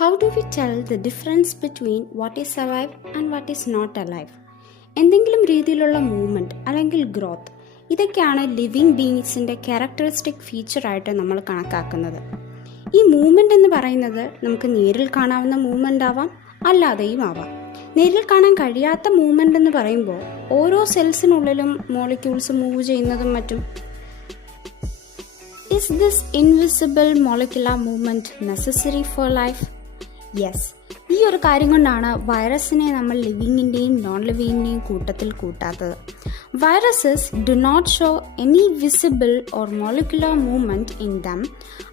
How do we tell the difference between what is alive and what is not alive? എന്തെങ്കിലും രീതിയിലുള്ള movement അല്ലെങ്കിൽ growth, ഇതൊക്കെയാണ് living ബീയിങ്സിൻ്റെ characteristic ഫീച്ചറായിട്ട് നമ്മൾ കണക്കാക്കുന്നത്. ഈ മൂവ്മെൻ്റ് എന്ന് പറയുന്നത് നമുക്ക് നേരിൽ കാണാവുന്ന മൂവ്മെൻ്റ് ആവാം, അല്ലാതെയും ആവാം. നേരിൽ കാണാൻ കഴിയാത്ത മൂവ്മെൻ്റ് എന്ന് പറയുമ്പോൾ ഓരോ സെൽസിനുള്ളിലും മോളിക്യൂൾസ് മൂവ് ചെയ്യുന്നതും മറ്റും. Is this invisible molecular movement necessary for life? Yes, ഈ ഒരു കാര്യം കൊണ്ടാണ് വൈറസിനെ നമ്മൾ ലിവിങ്ങിൻ്റെയും നോൺ ലിവിങ്ങിൻ്റെയും കൂട്ടത്തിൽ കൂട്ടാത്തത്. Viruses do not show any visible or molecular movement in them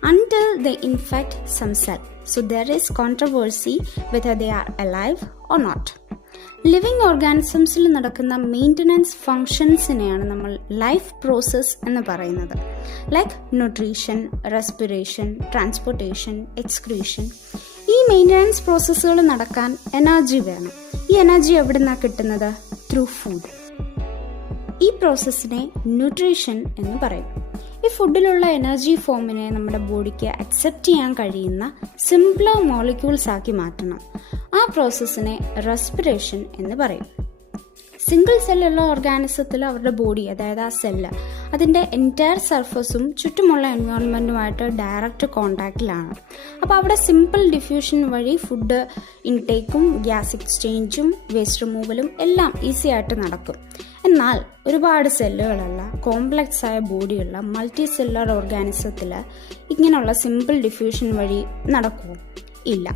until they infect some cell. So there is controversy whether they are alive or not. Living ഓർഗാനിസംസിൽ നടക്കുന്ന മെയിൻ്റനൻസ് ഫങ്ഷൻസിനെയാണ് നമ്മൾ ലൈഫ് പ്രോസസ് എന്ന് പറയുന്നത്. Like nutrition, respiration, transportation, excretion. ഈ maintenance പ്രോസസ്സുകൾ നടക്കാൻ energy വേണം. ഈ എനർജി എവിടെ നിന്നാണ് കിട്ടുന്നത്? Through food. ഈ പ്രോസസ്സിനെ ന്യൂട്രീഷൻ എന്ന് പറയും. ഈ ഫുഡിലുള്ള എനർജി ഫോമിനെ നമ്മുടെ ബോഡിക്ക് അക്സെപ്റ്റ് ചെയ്യാൻ കഴിയുന്ന സിംപ്ലർ മോളിക്യൂൾസ് ആക്കി മാറ്റണം. ആ പ്രോസസ്സിനെ റെസ്പിറേഷൻ എന്ന് പറയും. സിംഗിൾ സെല്ലുള്ള ഓർഗാനിസത്തിൽ അവരുടെ ബോഡി, അതായത് ആ സെല്ല്, അതിൻ്റെ എൻറ്റയർ സർഫസും ചുറ്റുമുള്ള എൻവയോൺമെൻറ്റുമായിട്ട് ഡയറക്റ്റ് കോണ്ടാക്റ്റിലാണ്. അപ്പോൾ അവിടെ സിമ്പിൾ ഡിഫ്യൂഷൻ വഴി ഫുഡ് ഇൻടേക്കും ഗ്യാസ് എക്സ്ചേഞ്ചും വേസ്റ്റ് റിമൂവലും എല്ലാം ഈസി ആയിട്ട് നടക്കും. എന്നാൽ ഒരുപാട് സെല്ലുകളുള്ള കോംപ്ലക്സ് ആയ ബോഡിയുള്ള മൾട്ടി സെല്ലുലർ ഓർഗാനിസത്തിൽ ഇങ്ങനെയുള്ള സിമ്പിൾ ഡിഫ്യൂഷൻ വഴി നടക്കുമോ? ഇല്ല.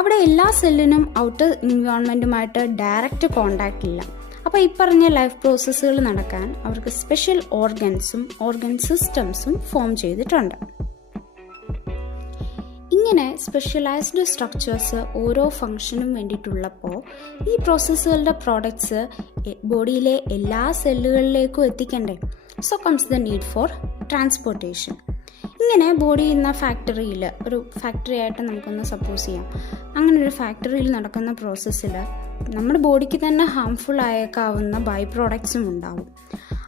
അവിടെ എല്ലാ സെല്ലിനും ഔട്ടർ എൻവയോൺമെൻറ്റുമായിട്ട് ഡയറക്റ്റ് കോണ്ടാക്റ്റ് ഇല്ല. അപ്പോൾ ഈ പറഞ്ഞ ലൈഫ് പ്രോസസ്സുകൾ നടക്കാൻ അവർക്ക് സ്പെഷ്യൽ ഓർഗൻസും ഓർഗൻ സിസ്റ്റംസും ഫോം ചെയ്തിട്ടുണ്ട്. ഇങ്ങനെ സ്പെഷ്യലൈസ്ഡ് സ്ട്രക്ചേഴ്സ് ഓരോ ഫങ്ഷനും വേണ്ടിയിട്ടുള്ളപ്പോൾ ഈ പ്രോസസ്സുകളുടെ പ്രോഡക്ട്സ് ബോഡിയിലെ എല്ലാ സെല്ലുകളിലേക്കും എത്തിക്കണ്ടേ? So comes the need for transportation. ഇങ്ങനെ ബോഡി എന്ന ഫാക്ടറിയിൽ, ഒരു ഫാക്ടറി ആയിട്ട് നമുക്കൊന്ന് സപ്പോസ് ചെയ്യാം, അങ്ങനെ ഒരു ഫാക്ടറിയിൽ നടക്കുന്ന പ്രോസസ്സിൽ നമ്മുടെ ബോഡിക്ക് തന്നെ ഹാംഫുൾ ആയേക്കാവുന്ന ബൈ പ്രോഡക്ട്സും ഉണ്ടാവും.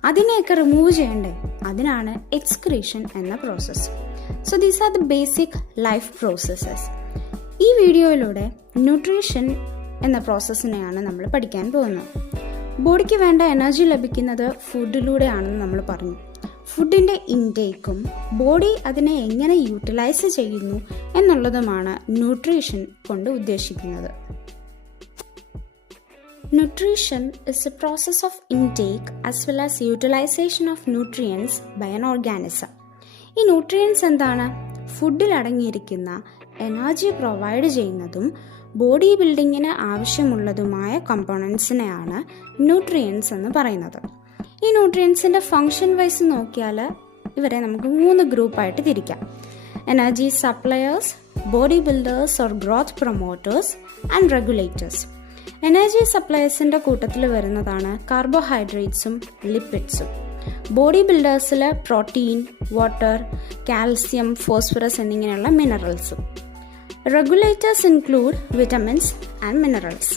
അതിനെയൊക്കെ റിമൂവ് ചെയ്യണ്ടേ? അതിനാണ് എക്സ്ക്രീഷൻ എന്ന process. So these are the basic life processes. ഈ വീഡിയോയിലൂടെ ന്യൂട്രീഷൻ എന്ന പ്രോസസ്സിനെയാണ് നമ്മൾ പഠിക്കാൻ പോകുന്നത്. ബോഡിക്ക് വേണ്ട എനർജി ലഭിക്കുന്നത് ഫുഡിലൂടെയാണെന്ന് നമ്മൾ പറഞ്ഞു. ഫുഡിൻ്റെ ഇൻടേക്കും ബോഡി അതിനെ എങ്ങനെ യൂട്ടിലൈസ് ചെയ്യുന്നു എന്നുള്ളതുമാണ് ന്യൂട്രീഷൻ കൊണ്ട് ഉദ്ദേശിക്കുന്നത്. Nutrition is a process of intake as well as utilization of nutrients by an organism. ഈ ന്യൂട്രിയൻസ് എന്താണ്? ഫുഡിൽ അടങ്ങിയിരിക്കുന്ന എനർജി പ്രൊവൈഡ് ചെയ്യുന്നതും ബോഡി ബിൽഡിങ്ങിന് ആവശ്യമുള്ളതുമായ കമ്പോണൻസിനെയാണ് ന്യൂട്രിയൻസ് എന്ന് പറയുന്നത്. ഈ ന്യൂട്രിയൻസിൻ്റെ ഫങ്ഷൻ വൈസ് നോക്കിയാൽ ഇവരെ നമുക്ക് 3 ഗ്രൂപ്പായിട്ട് തിരിക്കാം. Energy suppliers, body builders or growth promoters and regulators. Energy സപ്ലയേഴ്സിൻ്റെ കൂട്ടത്തിൽ വരുന്നതാണ് കാർബോഹൈഡ്രേറ്റ്സും ലിപ്പിഡ്സും. ബോഡി ബിൽഡേഴ്സിൽ പ്രോട്ടീൻ, വാട്ടർ, കാൽസ്യം, ഫോസ്ഫറസ് എന്നിങ്ങനെയുള്ള മിനറൽസും. Regulators include vitamins and minerals.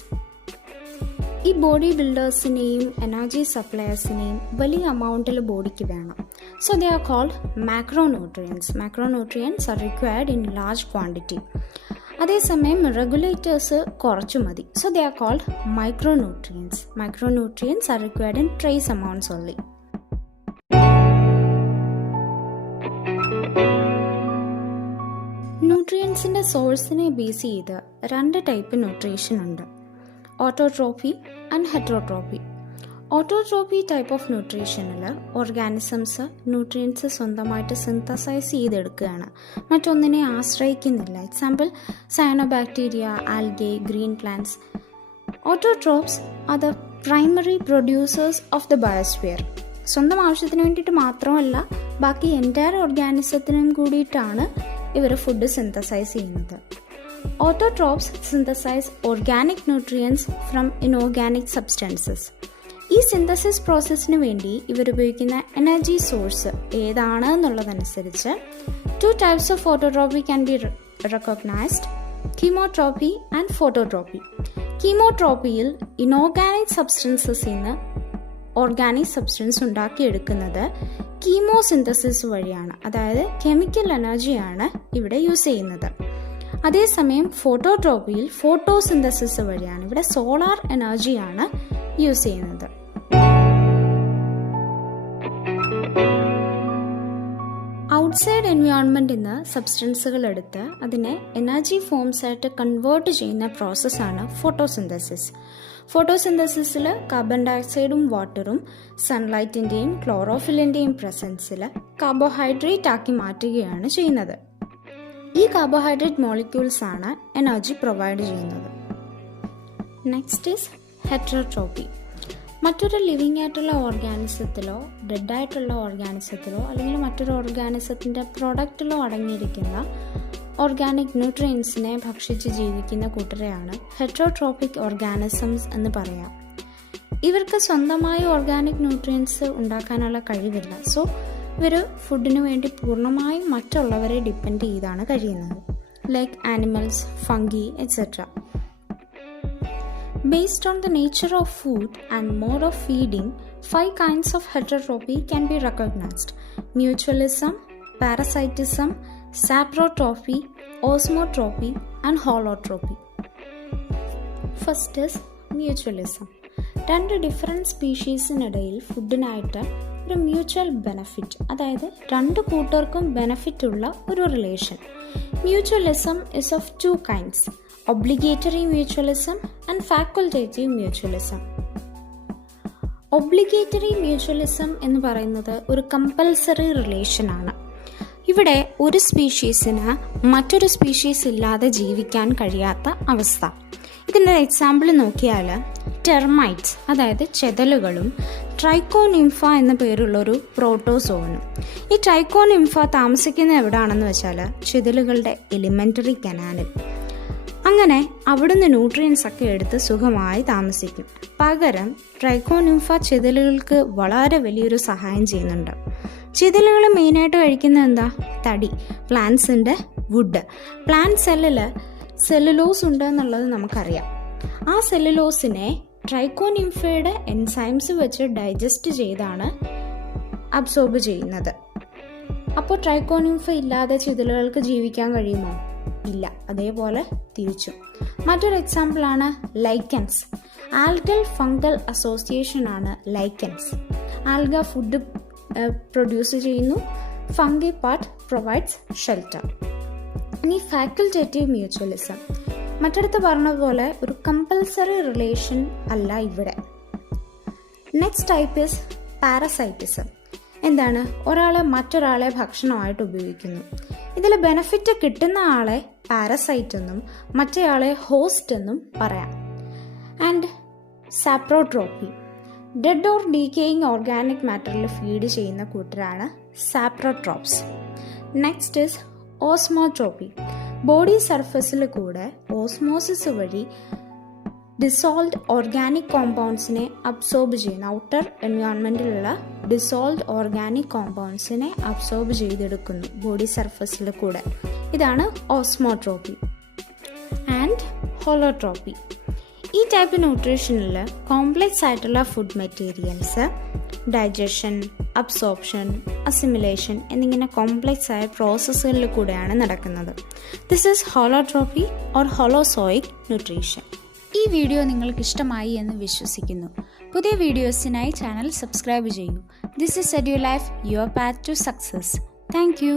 ഈ ബോഡി ബിൽഡേഴ്സിനെയും എനർജി സപ്ലയേഴ്സിനെയും വലിയ എമൗണ്ടിൽ ബോഡിക്ക് വേണം. So they are called macronutrients. Macronutrients are required in large quantity. അതേസമയം റെഗുലേറ്റേഴ്സ് കുറച്ചു മതി. So they are called micronutrients. Micronutrients are required in trace amounts only. ന്യൂട്രിയൻസിൻ്റെ സോഴ്സിനെ ബേസ് ചെയ്ത് 2 ടൈപ്പ് ന്യൂട്രീഷൻ ഉണ്ട്: autotrophy and heterotrophy. Autotrophy type of ന്യൂട്രീഷനിൽ organisms nutrients സ്വന്തമായിട്ട് synthesize ചെയ്തെടുക്കുകയാണ്, മറ്റൊന്നിനെ ആശ്രയിക്കുന്നില്ല. Example cyanobacteria, algae, green plants. Autotrophs are the primary producers of the biosphere. സ്വന്തം ആവശ്യത്തിന് വേണ്ടിയിട്ട് മാത്രമല്ല, ബാക്കി എൻറ്റയർ ഓർഗാനിസത്തിനും കൂടിയിട്ടാണ് ഇവർ ഫുഡ് സിന്തസൈസ് ചെയ്യുന്നത്. Autotrophs synthesize organic nutrients from inorganic substances. ഈ സിന്തസിസ് പ്രോസസ്സിന് വേണ്ടി ഇവരുപയോഗിക്കുന്ന എനർജി സോഴ്സ് ഏതാണ് എന്നുള്ളതനുസരിച്ച് 2 types of phototropy can be recognized: chemotropy and phototropy. കീമോട്രോപ്പിയിൽ ഇനോർഗാനിക് സബ്സ്റ്റൻസസിൽ നിന്ന് ഓർഗാനിക് സബ്സ്റ്റൻസ് ഉണ്ടാക്കിയെടുക്കുന്നത് കീമോസിന്തസിസ് വഴിയാണ്, അതായത് കെമിക്കൽ എനർജിയാണ് ഇവിടെ യൂസ് ചെയ്യുന്നത്. അതേസമയം ഫോട്ടോട്രോപ്പിയിൽ ഫോട്ടോസിന്തസിസ് വഴിയാണ്, ഇവിടെ സോളാർ എനർജിയാണ് യൂസ് ചെയ്യുന്നത്. ഔട്ട്സൈഡ് എൻവയോൺമെൻറ്റിൽ നിന്ന് സബ്സ്റ്റൻസുകൾ എടുത്ത് അതിനെ എനർജി ഫോംസ് ആയിട്ട് കൺവേർട്ട് ചെയ്യുന്ന പ്രോസസ്സാണ് ഫോട്ടോസിന്തസിസ്. ഫോട്ടോസിന്തസിസിൽ കാർബൺ ഡയോക്സൈഡും വാട്ടറും സൺലൈറ്റിൻ്റെയും ക്ലോറോഫിലിൻ്റെയും പ്രസൻസിൽ കാർബോഹൈഡ്രേറ്റ് ആക്കി മാറ്റുകയാണ് ചെയ്യുന്നത്. ഈ കാർബോഹൈഡ്രേറ്റ് മോളിക്യൂൾസ് ആണ് എനർജി പ്രൊവൈഡ് ചെയ്യുന്നത്. Next is heterotrophy. മറ്റൊരു ലിവിങ് ആയിട്ടുള്ള ഓർഗാനിസത്തിലോ ഡെഡായിട്ടുള്ള ഓർഗാനിസത്തിലോ അല്ലെങ്കിൽ മറ്റൊരു ഓർഗാനിസത്തിൻ്റെ പ്രൊഡക്റ്റിലോ അടങ്ങിയിരിക്കുന്ന ഓർഗാനിക് ന്യൂട്രിയൻസിനെ ഭക്ഷിച്ച് ജീവിക്കുന്ന കൂട്ടരെയാണ് ഹെറ്ററോട്രോപ്പിക് ഓർഗാനിസംസ് എന്ന് പറയാം. ഇവർക്ക് സ്വന്തമായി ഓർഗാനിക് ന്യൂട്രിയൻസ് ഉണ്ടാക്കാനുള്ള കഴിവില്ല. സോ ഇവർ ഫുഡിന് വേണ്ടി പൂർണ്ണമായും മറ്റുള്ളവരെ ഡിപ്പെൻഡ് ചെയ്താണ് കഴിയുന്നത്, like animals, fungi etcetera. Based on the nature of food and mode of feeding, 5 kinds of heterotropy can be recognized: mutualism, parasitism, saprotropy, osmotropy, and holotropy. First is mutualism. 2 different സ്പീഷീസിനിടയിൽ ഫുഡിനായിട്ട് ഒരു mutual benefit, അതായത് 2 കൂട്ടർക്കും benefit ഉള്ള ഒരു relation. Mutualism is of 2 kinds: obligatory mutualism and facultative mutualism. Obligatory mutualism എന്ന് പറയുന്നത് ഒരു compulsory റിലേഷനാണ്. ഇവിടെ ഒരു സ്പീഷീസിന് മറ്റൊരു സ്പീഷീസ് ഇല്ലാതെ ജീവിക്കാൻ കഴിയാത്ത അവസ്ഥ. ഇതിൻ്റെ എക്സാമ്പിൾ നോക്കിയാൽ ടെർമൈറ്റ്സ്, അതായത് ചെതലുകളും ട്രൈക്കോനിംഫ എന്ന പേരുള്ളൊരു പ്രോട്ടോസോവനും. ഈ ട്രൈക്കോനിംഫ താമസിക്കുന്ന എവിടെയാണെന്ന് വെച്ചാൽ ചെതലുകളുടെ എലിമെൻ്ററി കനാലിൽ. അങ്ങനെ അവിടുന്ന് ന്യൂട്രിയൻസ് ഒക്കെ എടുത്ത് സുഖമായി താമസിക്കും. പകരം ട്രൈക്കോനിംഫ ചെതലുകൾക്ക് വളരെ വലിയൊരു സഹായം ചെയ്യുന്നുണ്ട്. ചെതലുകൾ മെയിനായിട്ട് കഴിക്കുന്നത് എന്താ? തടി, പ്ലാന്റ്സിൻ്റെ വുഡ്. പ്ലാന്റ് സെല്ലിൽ സെല്ലുലോസ് ഉണ്ട് എന്നുള്ളത് നമുക്കറിയാം. ആ സെല്ലുലോസിനെ ട്രൈക്കോനിംഫയുടെ എൻസൈംസ് വെച്ച് ഡൈജസ്റ്റ് ചെയ്താണ് അബ്സോർബ് ചെയ്യുന്നത്. അപ്പോൾ ട്രൈക്കോനിംഫ ഇല്ലാതെ ചെതലുകൾക്ക് ജീവിക്കാൻ കഴിയുമോ? ഇല്ല. അതേപോലെ തിരിച്ചു. മറ്റൊരു എക്സാമ്പിളാണ് ലൈക്കൻസ്. ആൽഗൽ ഫംഗൽ അസോസിയേഷനാണ് ലൈക്കൻസ്. ആൽഗ ഫുഡ് പ്രൊഡ്യൂസ് ചെയ്യുന്നു, ഫംഗി പാർട്ട് പ്രൊവൈഡ്സ് ഷെൽട്ടർ. ഇനി ഫാക്കൽറ്റേറ്റീവ് മ്യൂച്വലിസം. മറ്റടുത്ത് പറഞ്ഞതുപോലെ ഒരു കമ്പൽസറി റിലേഷൻ അല്ല ഇവിടെ. Next type is parasitism. എന്താണ്? ഒരാളെ മറ്റൊരാളെ ഭക്ഷണമായിട്ട് ഉപയോഗിക്കുന്നു. ഇതിൽ ബെനഫിറ്റ് കിട്ടുന്ന ആളെ പാരസൈറ്റ് എന്നും മറ്റേയാളെ ഹോസ്റ്റ് എന്നും പറയാം. And saprotrophy. Dead or decaying organic മാറ്ററിൽ ഫീഡ് ചെയ്യുന്ന കൂട്ടരാണ് saprotrophs. Next is osmotrophy. Body സർഫസിൽ കൂടെ ഓസ്മോസിസ് വഴി ഡിസോൾവ്ഡ് ഓർഗാനിക് കോമ്പൗണ്ട്സിനെ അബ്സോർബ് ചെയ്യുന്ന, ഔട്ടർ എൻവയോൺമെൻറ്റിലുള്ള ഡിസോൾവ്ഡ് ഓർഗാനിക് കോമ്പൗണ്ട്സിനെ അബ്സോർബ് ചെയ്തെടുക്കുന്നു ബോഡി സർഫസിൽ കൂടെ. ഇതാണ് ഓസ്മോട്രോപ്പി. And holotrophy. ഈ ടൈപ്പ് ന്യൂട്രീഷനിൽ കോംപ്ലെക്സ് ആയിട്ടുള്ള food materials digestion, absorption, assimilation എന്നിങ്ങനെ കോംപ്ലെക്സ് ആയ പ്രോസസ്സുകളിൽ കൂടെയാണ് നടക്കുന്നത്. This is holotrophy or holozoic nutrition. ഈ വീഡിയോ നിങ്ങൾക്ക് ഇഷ്ടമായി എന്ന് വിശ്വസിക്കുന്നു. പുതിയ വീഡിയോസിനായി ചാനൽ സബ്സ്ക്രൈബ് ചെയ്യൂ. This is edu life, your path to success. Thank U.